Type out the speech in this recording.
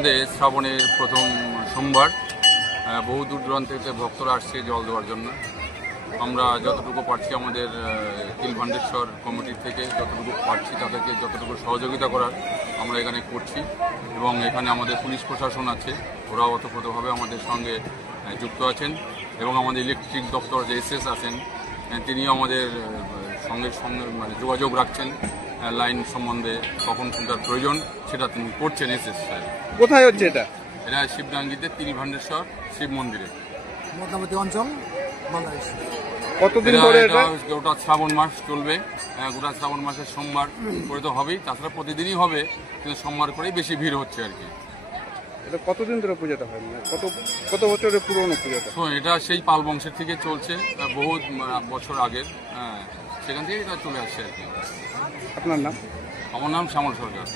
আমাদের শ্রাবণের প্রথম সোমবার। বহু দূর দূরান্ত থেকে ভক্তরা আসছে জল দেওয়ার জন্য। আমরা যতটুকু পারছি আমাদের তিলভান্ডেশ্বর কমিটির থেকে যতটুকু পারছি তাদেরকে যতটুকু সহযোগিতা করার আমরা এখানে করছি। এবং এখানে আমাদের পুলিশ প্রশাসন আছে, ওরাও ওতপ্রোতভাবে আমাদের সঙ্গে যুক্ত আছেন। এবং আমাদের ইলেকট্রিক দপ্তর যে এসএস আছেন তিনিও আমাদের সঙ্গে মানে যোগাযোগ রাখছেন লাইন সম্বন্ধে, কখন কোনটার প্রয়োজন সেটা তিনি করছেন এসএস স্যার। কোথায় হচ্ছে এটা? এটা শিবডাঙ্গিতে তিলভান্ডেশ্বর শিব মন্দিরে মধ্যবর্তী অঞ্চল বাংলাদেশ। কতদিন ধরে এটা? গোটা শ্রাবণ মাস চলবে। গোটা শ্রাবণ মাসের সোমবার করে তো হবেই, তাছাড়া প্রতিদিনই হবে, কিন্তু সোমবার করেই বেশি ভিড় হচ্ছে আর কি। এটা কতদিন ধরে পূজাটা হয়, মানে কত বছরের পুরনো পূজাটা? এটা সেই পাল বংশের থেকে চলছে, বহু বছর আগের। সেখান থেকে এটা চলে আসছে আর কি। আপনার নাম? আমার নাম শ্যামল সরকার।